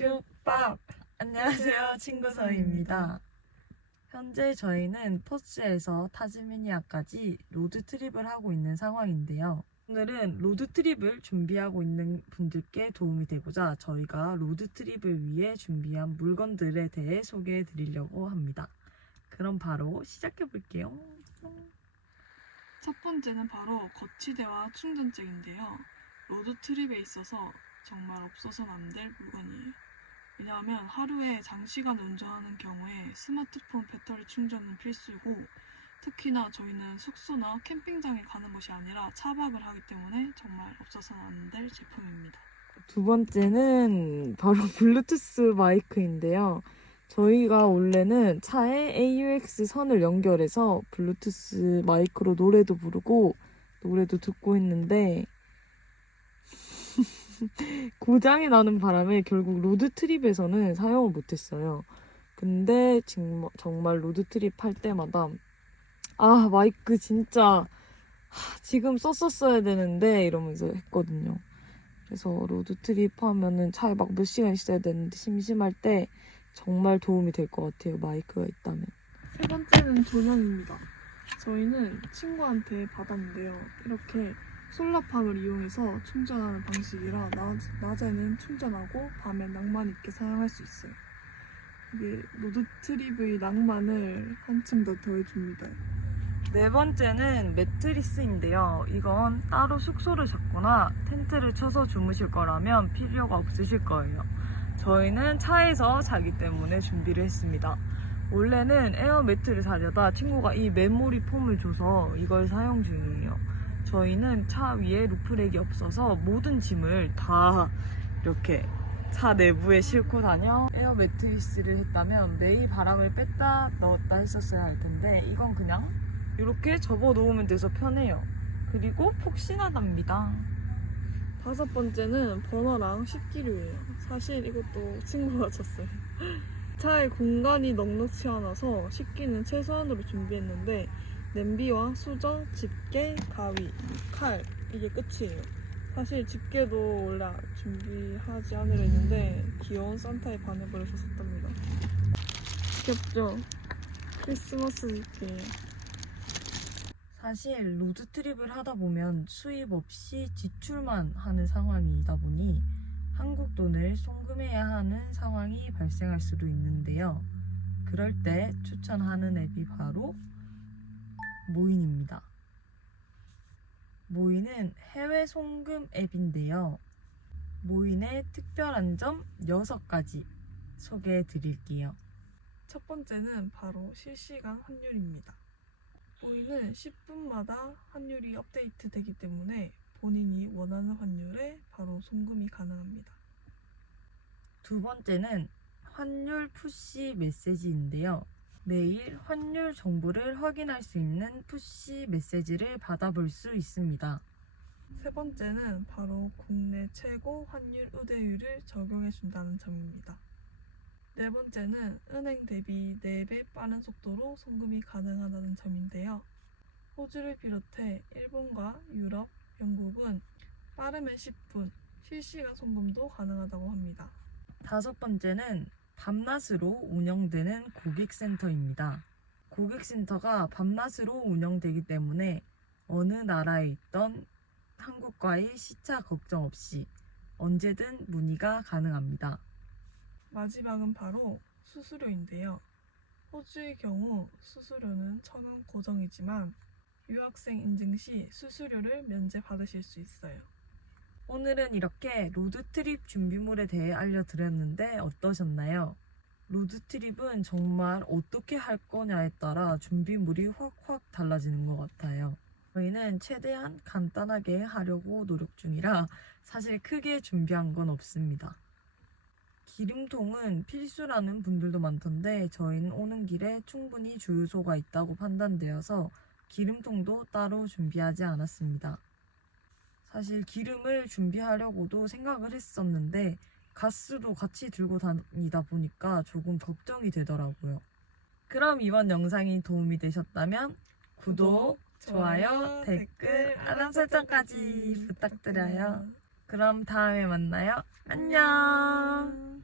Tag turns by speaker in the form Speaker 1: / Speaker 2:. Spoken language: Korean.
Speaker 1: 쭈밥 안녕하세요 친구 서희입니다. 현재 저희는 퍼스에서 타즈메니아까지 로드 트립을 하고 있는 상황인데요. 오늘은 로드 트립을 준비하고 있는 분들께 도움이 되고자 저희가 로드 트립을 위해 준비한 물건들에 대해 소개해 드리려고 합니다. 그럼 바로 시작해 볼게요.
Speaker 2: 첫 번째는 바로 거치대와 충전잭인데요. 로드 트립에 있어서 정말 없어서는 안 될 물건이에요. 왜냐하면 하루에 장시간 운전하는 경우에 스마트폰 배터리 충전은 필수고 특히나 저희는 숙소나 캠핑장에 가는 것이 아니라 차박을 하기 때문에 정말 없어서는 안 될 제품입니다.
Speaker 1: 두 번째는 바로 블루투스 마이크인데요. 저희가 원래는 차에 AUX 선을 연결해서 블루투스 마이크로 노래도 부르고 노래도 듣고 했는데 고장이 나는 바람에 결국 로드 트립에서는 사용을 못했어요. 근데 정말 로드 트립 할 때마다 아 마이크 진짜 하, 지금 썼었어야 되는데 이러면서 했거든요. 그래서 로드 트립 하면은 차에 막 몇 시간 있어야 되는데 심심할 때 정말 도움이 될 것 같아요. 마이크가 있다면.
Speaker 2: 세 번째는 조명입니다. 저희는 친구한테 받았는데요. 이렇게 솔라팜을 이용해서 충전하는 방식이라 낮, 낮에는 충전하고 밤엔 낭만 있게 사용할 수 있어요. 이게 로드 트립의 낭만을 한층 더 더해줍니다.
Speaker 1: 네 번째는 매트리스인데요. 이건 따로 숙소를 잡거나 텐트를 쳐서 주무실 거라면 필요가 없으실 거예요. 저희는 차에서 자기 때문에 준비를 했습니다. 원래는 에어 매트를 사려다 친구가 이 메모리 폼을 줘서 이걸 사용 중이에요. 저희는 차 위에 루프렉이 없어서 모든 짐을 다 이렇게 차 내부에 싣고 다녀 에어 매트리스를 했다면 매일 바람을 뺐다 넣었다 했었어야 할 텐데 이건 그냥 이렇게 접어 놓으면 돼서 편해요. 그리고 폭신하답니다.
Speaker 2: 다섯 번째는 버너랑 식기류예요. 사실 이것도 친구가 줬어요. 차에 공간이 넉넉치 않아서 식기는 최소한으로 준비했는데 냄비와 수저, 집게, 가위, 칼 이게 끝이에요. 사실 집게도 원래 준비하지 않으려 했는데 귀여운 산타에 반해버리셨었답니다. 귀엽죠? 크리스마스 집게예요.
Speaker 1: 사실 로드 트립을 하다 보면 수입 없이 지출만 하는 상황이다 보니 한국 돈을 송금해야 하는 상황이 발생할 수도 있는데요. 그럴 때 추천하는 앱이 바로 모인입니다. 모인은 해외 송금 앱인데요. 모인의 특별한 점 6가지 소개해 드릴게요.
Speaker 2: 첫 번째는 바로 실시간 환율입니다. 보이는 10분마다 환율이 업데이트 되기 때문에 본인이 원하는 환율에 바로 송금이 가능합니다.
Speaker 1: 두 번째는 환율 푸시 메시지인데요. 매일 환율 정보를 확인할 수 있는 푸시 메시지를 받아볼 수 있습니다.
Speaker 2: 세 번째는 바로 국내 최고 환율 우대율을 적용해 준다는 점입니다. 네 번째는 은행 대비 4배 빠른 속도로 송금이 가능하다는 점인데요. 호주를 비롯해 일본과 유럽, 영국은 빠르면 10분, 실시간 송금도 가능하다고 합니다.
Speaker 1: 다섯 번째는 밤낮으로 운영되는 고객센터입니다. 고객센터가 밤낮으로 운영되기 때문에 어느 나라에 있던 한국과의 시차 걱정 없이 언제든 문의가 가능합니다.
Speaker 2: 마지막은 바로 수수료인데요. 호주의 경우 수수료는 천원 고정이지만 유학생 인증 시 수수료를 면제 받으실 수 있어요.
Speaker 1: 오늘은 이렇게 로드트립 준비물에 대해 알려드렸는데 어떠셨나요? 로드트립은 정말 어떻게 할 거냐에 따라 준비물이 확확 달라지는 것 같아요. 저희는 최대한 간단하게 하려고 노력 중이라 사실 크게 준비한 건 없습니다. 기름통은 필수라는 분들도 많던데 저희는 오는 길에 충분히 주유소가 있다고 판단되어서 기름통도 따로 준비하지 않았습니다. 사실 기름을 준비하려고도 생각을 했었는데 가스도 같이 들고 다니다 보니까 조금 걱정이 되더라고요. 그럼 이번 영상이 도움이 되셨다면 구독, 좋아요, 댓글, 알람 설정까지 부탁드려요. 그럼 다음에 만나요. 안녕!